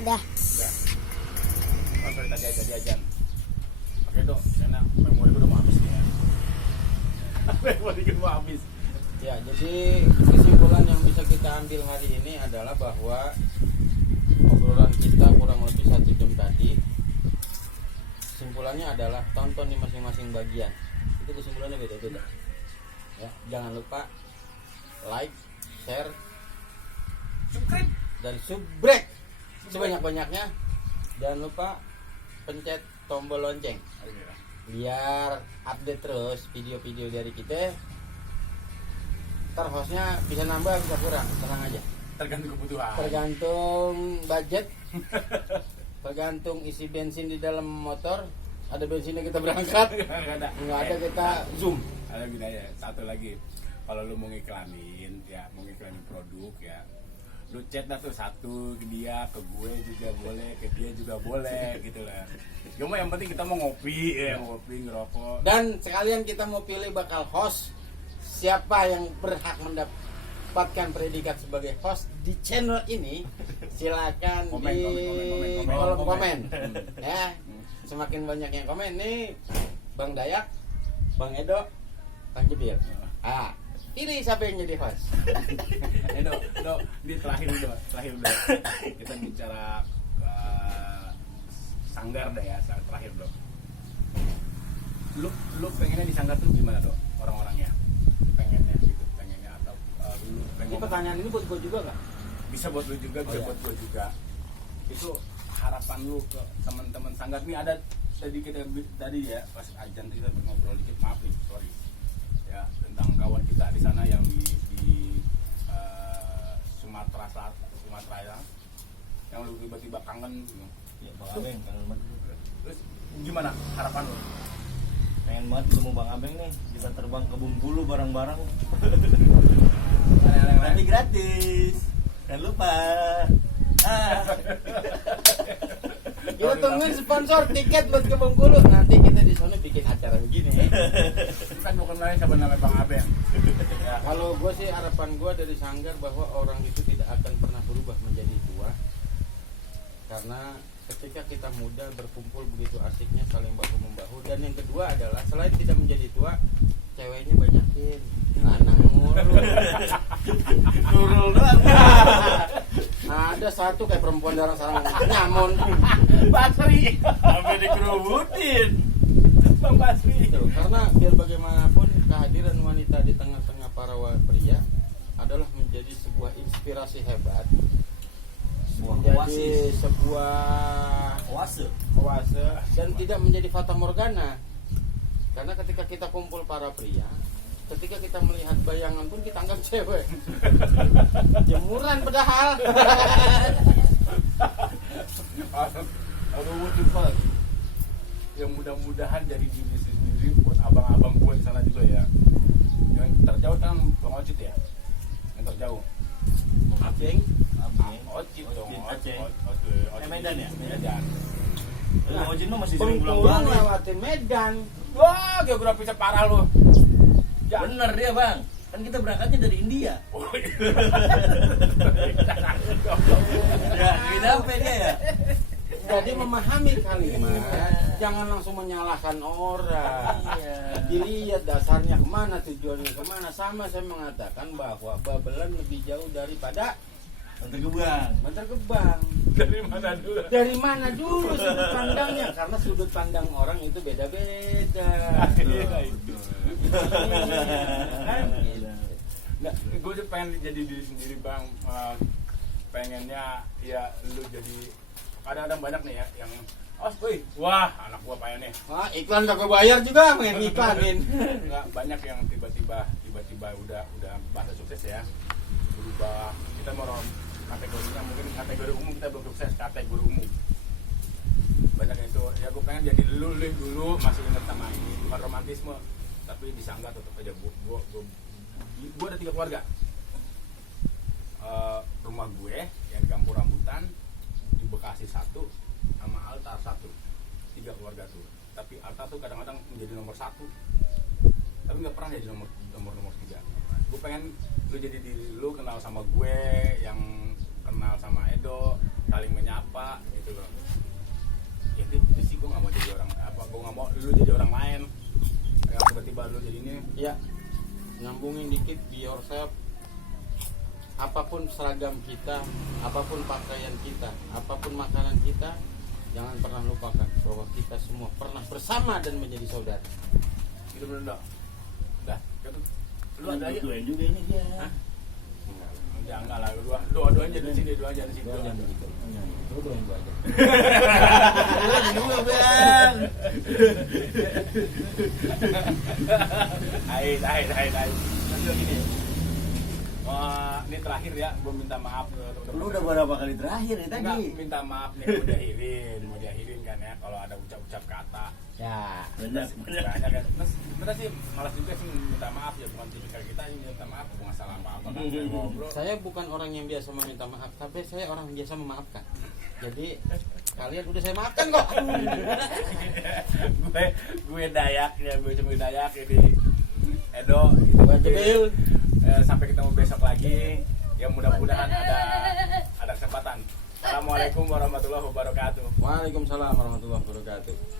Udah. Udah. Pas dari tadi aja diajan. Oke dong, karena memori gue udah mau habis nih ya. Memori gue mau habis. Ya, jadi kesimpulan yang bisa kita ambil hari ini adalah bahwa obrolan kita kurang lebih 1 jam tadi, kesimpulannya adalah tonton di masing-masing bagian. Itu kesimpulannya beda-beda. Ya, jangan lupa like, share, Subscribe dan subrek sebanyak-banyaknya. Jangan lupa pencet tombol lonceng biar update terus video-video dari kita. Ntar hostnya bisa nambah bisa kurang, tenang aja. tergantung kebutuhan. Tergantung budget, tergantung isi bensin di dalam motor. Ada bensinnya kita berangkat, nggak ada kita zoom. Ada gini aja, satu lagi. Kalau lu mau ngiklanin, ya mau ngiklanin produk ya, lu chat dah tuh satu ke dia, ke gue juga boleh, ke dia juga boleh gitu lah. Cuma yang penting kita mau ngopi, ya ngopi, ngerokok. Dan sekalian kita mau pilih bakal host, siapa yang berhak mendapatkan predikat sebagai host di channel ini, silakan Komen, di komen. kolom komen. Ya, semakin banyak yang komen nih, Bang Dayak, Bang Edo, Bang Jebil. Ah, pilih siapa yang jadi host. Dok, di terakhir dulu. Kita bicara sanggar dah ya, terakhir dok. Lu pengennya di sanggar tuh gimana dok? Orang-orangnya pengennya gitu, pengennya atau lu pengen Ini pertanyaan ini buat gue juga nggak? bisa buat lu juga, bisa Oh, iya. buat gue juga. Itu harapan lu ke teman-teman sanggar nih. Ada tadi ya pas ajan kita ngobrol dikit, maaf nih, sorry ya, tentang kawan kita di sana yang di Sumatera Selatan, Sumatera ya, yang lu tiba-tiba kangen gitu. Ya, Bang Abeng kangen banget. Terus gimana harapan lu? Pengen banget ketemu Bang Abeng nih, bisa terbang ke Bengkulu bareng-bareng. Tapi gratis. Jangan lupa. Kita tungguin sponsor tiket buat ke Bengkulu. Nanti kita di sana bikin acara begini. Kan bukan lain siapa namanya Bang Abeng. Ya, kalau gue sih harapan gue dari Sanggar bahwa orang itu tidak akan pernah berubah menjadi tua. Karena ketika kita muda berkumpul begitu asiknya saling bahu membahu. Dan yang kedua adalah selain tidak menjadi tua, ceweknya banyakin. Lanang mulu. Nurul doang. Ada satu kayak perempuan darah sarang nyamun. Basri. Sampai dikerubutin. Bang Basri. Gitu. Karena biar bagaimanapun kehadiran wanita di tengah-tengah para pria adalah menjadi sebuah inspirasi hebat, menjadi sebuah oase dan tidak menjadi fata morgana. Karena ketika kita kumpul para pria, ketika kita melihat bayangan pun kita anggap cewek. Jemuran padahal. Aduh, cepat. Yang mudah-mudahan dari diri sendiri buat abang-abang gue di sana juga ya. Yang terjauh kan Bang Ocit ya. Yang terjauh. Aceng, Ocit dong. Aceh. Ocit. Medan ya? Medan. Bang Ojin mah masih sering pulang Bengkulu balik. lewatin Medan. Wah, geografisnya parah lu. Ya. Bener dia Bang. Kan kita berangkatnya dari India. Oh, iya. Ya, jadi apa dia ya? Jadi memahami kalimat, jangan langsung menyalahkan orang. Iya. Dilihat dasarnya kemana, tujuannya kemana. Sama saya mengatakan bahwa Babelan lebih jauh daripada Bantar Gebang. Bantar Gebang. Dari mana dulu? Dari mana dulu sudut pandangnya? Karena sudut pandang orang itu beda-beda. Kan? Nggak, gue tuh pengen jadi diri sendiri bang. Pengennya ya lu jadi, kadang-kadang banyak nih ya yang wah anak gua pengen nih. Wah, iklan gak bayar juga main iklanin. Nggak, banyak yang tiba-tiba udah bahasa sukses ya, berubah. Kita mau kategorinya, mungkin kategori umum kita belum sukses, kategori umum banyak yang itu ya. Gue pengen jadi lu dulu masih inget sama ini, bukan romantisme tapi disangka tetap aja. Gue ada 3 keluarga. Rumah gue yang di Kampung Rambutan, di Bekasi 1, sama Altar 1, 3 keluarga tuh. Tapi Altar tuh kadang-kadang menjadi nomor 1, tapi nggak pernah jadi nomor 3. Gue pengen lu jadi diri lu, kenal sama gue, yang kenal sama Edo, saling menyapa, loh. Ya itu sih gue nggak mau jadi orang apa, gue nggak mau lu jadi orang lain yang tiba-tiba lu jadi ini. Ya, nyambungin dikit, be yourself. Apapun seragam kita, apapun pakaian kita, apapun makanan kita, jangan pernah lupakan bahwa kita semua pernah bersama dan menjadi saudara. Itu bener udah lu ada aja Duain juga ini dia. Hah? Enggak lah, dua aja di sini, dua aja di sini. Gua jangan begitu. Lu doain gua aja. Hai. Lanjut gini. Wah, ini terakhir ya, gue minta maaf. Lu udah berapa kali terakhir ya Enggak, tadi? minta maaf nih, mau diakhirin kan ya. Kalau ada ucap-ucap kata, Ya, Banyak. banyak kan. Terus sebenarnya sih malas juga sih minta maaf ya, bukan tipikal kita ini minta maaf, bukan salah apa-apa kan. Saya ngobrol. saya bukan orang yang biasa meminta maaf, tapi saya orang yang biasa memaafkan. Jadi kalian udah saya maafkan kok. gue Dayak ya, gue cuma Dayak ini. Edo, itu Gua Jedil. sampai ketemu besok lagi. Ya mudah-mudahan ada kesempatan. Assalamualaikum warahmatullahi wabarakatuh. Waalaikumsalam warahmatullahi wabarakatuh.